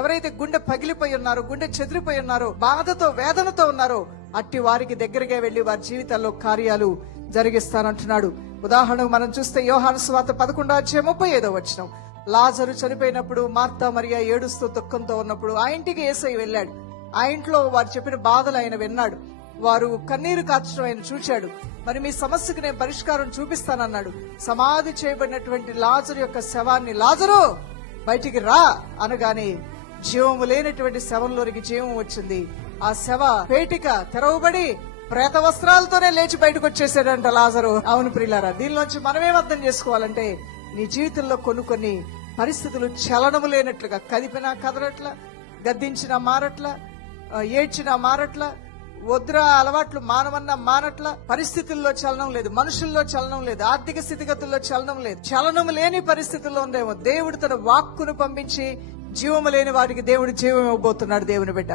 ఎవరైతే గుండె పగిలిపోయి ఉన్నారో, గుండె చెదిరిపోయి ఉన్నారో, బాధతో వేదనతో ఉన్నారో అట్టి వారికి దగ్గరగా వెళ్లి వారి జీవితాల్లో కార్యాలు జరిగిస్తానంటున్నాడు. ఉదాహరణకు మనం చూస్తే యోహాను సువార్త 11:35 లాజరు చనిపోయినప్పుడు మార్తా మరియా ఏడుస్తూ దుఃఖంతో ఉన్నప్పుడు ఆ ఇంటికి యేసయ్య వెళ్ళాడు. ఆ ఇంట్లో వారు చెప్పిన బాధలు ఆయన విన్నాడు. వారు కన్నీరు కార్చడం ఆయన చూశాడు. మరి మీ సమస్యకు నేను పరిష్కారం చూపిస్తానన్నాడు. సమాధి చేయబడినటువంటి లాజరు యొక్క శవాన్ని, లాజరు బయటికి రా అనగానే జీవము లేనటువంటి శవంలోనికి జీవం వచ్చింది. ఆ శవ పేటిక తెరవబడి ప్రేత వస్త్రాలతోనే లేచి బయటకు వచ్చేసాడంట లాజరు. అవును ప్రియులారా, దీనిలోంచి మనమేం అర్థం చేసుకోవాలంటే, నీ జీవితంలో కొన్ని పరిస్థితులు చలనము లేనట్లుగా, కదిపినా కదలట్లా, గద్దించినా మారట్లా, ఏడ్చినా మారట్లా, వద్రా అలవాట్లు మానవన్నా మానట్లా, పరిస్థితుల్లో చలనం లేదు, మనుషుల్లో చలనం లేదు, ఆర్థిక స్థితిగతుల్లో చలనం లేదు. చలనము లేని పరిస్థితుల్లో ఉందేమో దేవుడు తన వాక్కును పంపించి జీవము లేని వారికి దేవుడు జీవం ఇవ్వబోతున్నాడు. దేవుని బిడ్డ,